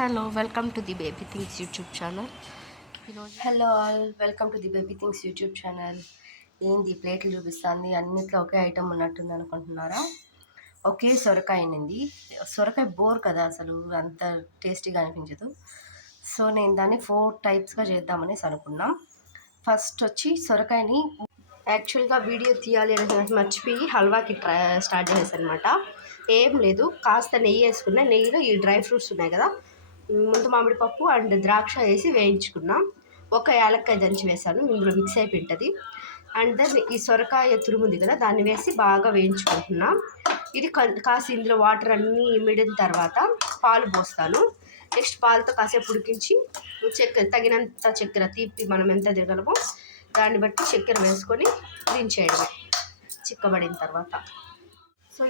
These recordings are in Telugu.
Hello welcome to the baby things YouTube channel. Hello all, welcome to the baby things YouTube channel. ఏంది ప్లేట్లు చూపిస్తుంది, అన్నిట్లో ఒకే ఐటమ్ ఉన్నట్టుంది అనుకుంటున్నారా? ఒకే సొరకాయ అనింది. సొరకాయ బోర్ కదా, అసలు అంత టేస్టీగా అనిపించదు. సో నేను దాన్ని 4 టైప్స్గా చేద్దామనేసి అనుకున్నాం. ఫస్ట్ వచ్చి సొరకాయని యాక్చువల్గా వీడియో తీయాలి అనేది మర్చిపోయి హల్వాకి స్టార్ట్ చేసేది అనమాట. ఏం లేదు, కాస్త నెయ్యి వేసుకున్నా. నెయ్యిలో ఈ డ్రై ఫ్రూట్స్ ఉన్నాయి కదా, ముందు మామిడి పప్పు అండ్ ద్రాక్ష వేసి వేయించుకున్నాం. ఒక యాలక్కాయ దంచి వేసాను, ఇందులో మిక్స్ అయిపోయి ఉంటుంది. అండ్ దెన్ ఈ సొరకాయ తురుముంది కదా, దాన్ని వేసి బాగా వేయించుకుంటున్నాం. ఇది కాసి ఇందులో వాటర్ అన్నీ ఇమిడిన తర్వాత పాలు పోస్తాను. నెక్స్ట్ పాలతో కాసేపు ఉడికించి చక్కెర, తగినంత చక్కెర, తీపి మనం ఎంత తినగలమో దాన్ని బట్టి చక్కెర వేసుకొని దించేయడమే చిక్కబడిన తర్వాత. సో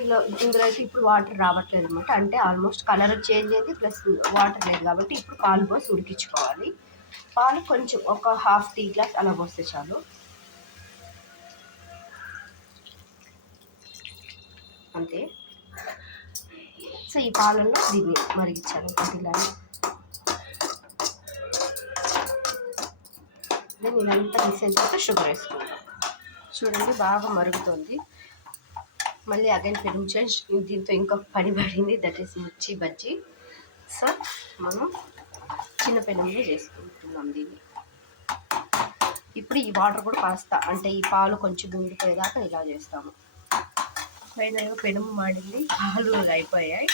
ఇందులో అయితే ఇప్పుడు వాటర్ రావట్లేదు అనమాట, అంటే ఆల్మోస్ట్ కలర్ చేంజ్ అయింది, ప్లస్ వాటర్ లేదు కాబట్టి ఇప్పుడు పాలు పోసి ఉడికించుకోవాలి. పాలు కొంచెం ఒక హాఫ్ టీ గ్లాస్ అలా పోస్తే చాలు, అంతే. సో ఈ పాలల్లో దీన్ని మరిగించాను ఇలానే. నేను ఇదంతా మిక్స్ అయిన తర్వాత షుగర్ వేసుకుంటాను. చూడండి బాగా మరుగుతుంది. మళ్ళీ అగైన్ పెరుగు చేంజ్, దీంతో ఇంకొక పని పడింది, దట్ ఈస్ మిర్చి బజ్జీ. సో మనం చిన్న పెనంలో చేసుకుంటున్నాం దీన్ని. ఇప్పుడు ఈ వాటర్ కూడా కాస్త, అంటే ఈ పాలు కొంచెం ఉండిపోయేదాకా ఇలా చేస్తాము. ఫైనల్గా పెనుము మాడింది, పాలు అయిపోయాయి.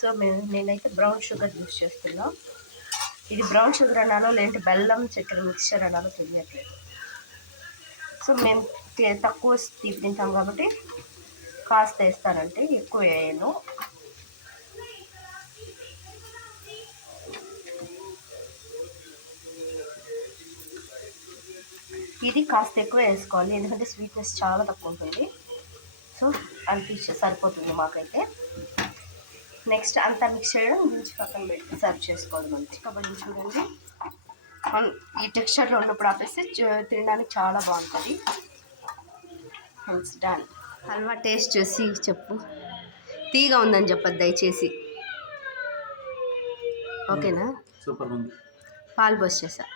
సో నేనైతే బ్రౌన్ షుగర్ యూస్ చేస్తున్నా. ఇది బ్రౌన్ షుగర్ అనాలో లేదంటే బెల్లం చక్కెర మిక్చర్ అనాలో తెలియట్లేదు. సో మేము తక్కువ తీపి తింటాం కాబట్టి కాస్త వేస్తానంటే, ఎక్కువ వేయను. ఇది కాస్త ఎక్కువ వేసుకోవాలి, ఎందుకంటే స్వీట్నెస్ చాలా తక్కువ ఉంటుంది. సో సరిపోతుంది మాకైతే. నెక్స్ట్ అంతా మిక్స్ చేయడం, దించి పక్కన పెట్టి సర్వ్ చేసుకోవాలి. మంచి కాబట్టి చూడండి, ఈ టెక్స్చర్లో ఉన్నప్పుడు ఆపేస్తే తినడానికి చాలా బాగుంటుంది. It's done. హల్వా టేస్ట్ చూసి చెప్పు, తీగా ఉందని చెప్పదు దయచేసి, ఓకేనా? సూపర్ ఉంది. పాలు పోసి చేసా.